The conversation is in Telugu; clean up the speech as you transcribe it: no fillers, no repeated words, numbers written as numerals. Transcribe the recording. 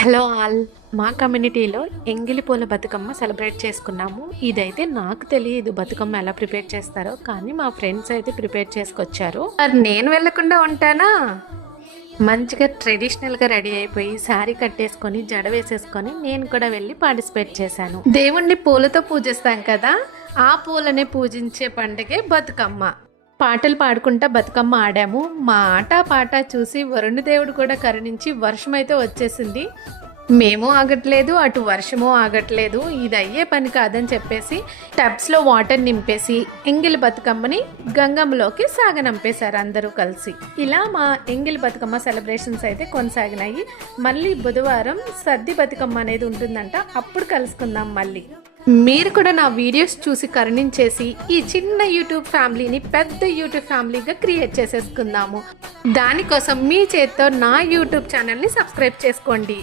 హలో ఆల్, మా కమ్యూనిటీలో ఎంగిలి పూల బతుకమ్మ సెలబ్రేట్ చేసుకున్నాము. ఇదైతే నాకు తెలియదు బతుకమ్మ ఎలా ప్రిపేర్ చేస్తారో, కానీ మా ఫ్రెండ్స్ అయితే ప్రిపేర్ చేసుకొచ్చారు. మరి నేను వెళ్ళకుండా ఉంటానా? మంచిగా ట్రెడిషనల్గా రెడీ అయిపోయి శారీ కట్టేసుకొని జడ వేసేసుకొని నేను కూడా వెళ్ళి పార్టిసిపేట్ చేశాను. దేవుణ్ణి పూలతో పూజిస్తాం కదా, ఆ పూలనే పూజించే పండుగే బతుకమ్మ. పాటలు పాడుకుంటా బతుకమ్మ ఆడాము. మా ఆట పాట చూసి వరుణదేవుడు కూడా కరుణించి వర్షం అయితే వచ్చేసింది. మేము ఆగట్లేదు, అటు వర్షము ఆగట్లేదు. ఇది అయ్యే పని కాదని చెప్పేసి టబ్స్లో వాటర్ నింపేసి ఎంగిలి బతుకమ్మని గంగమ్మలోకి సాగనంపేశారు అందరూ కలిసి. ఇలా మా ఎంగిలి బతుకమ్మ సెలబ్రేషన్స్ అయితే కొనసాగినాయి. మళ్ళీ బుధవారం సద్ది బతుకమ్మ అనేది ఉంటుందంట, అప్పుడు కలుసుకుందాం మళ్ళీ. మీరు కూడా నా వీడియోస్ చూసి కరుణించేసి ఈ చిన్న యూట్యూబ్ ఫ్యామిలీని పెద్ద యూట్యూబ్ ఫ్యామిలీగా క్రియేట్ చేసేసుకుందాము. దానికోసం మీ చేత్తో నా యూట్యూబ్ ఛానల్ని సబ్స్క్రైబ్ చేసుకోండి.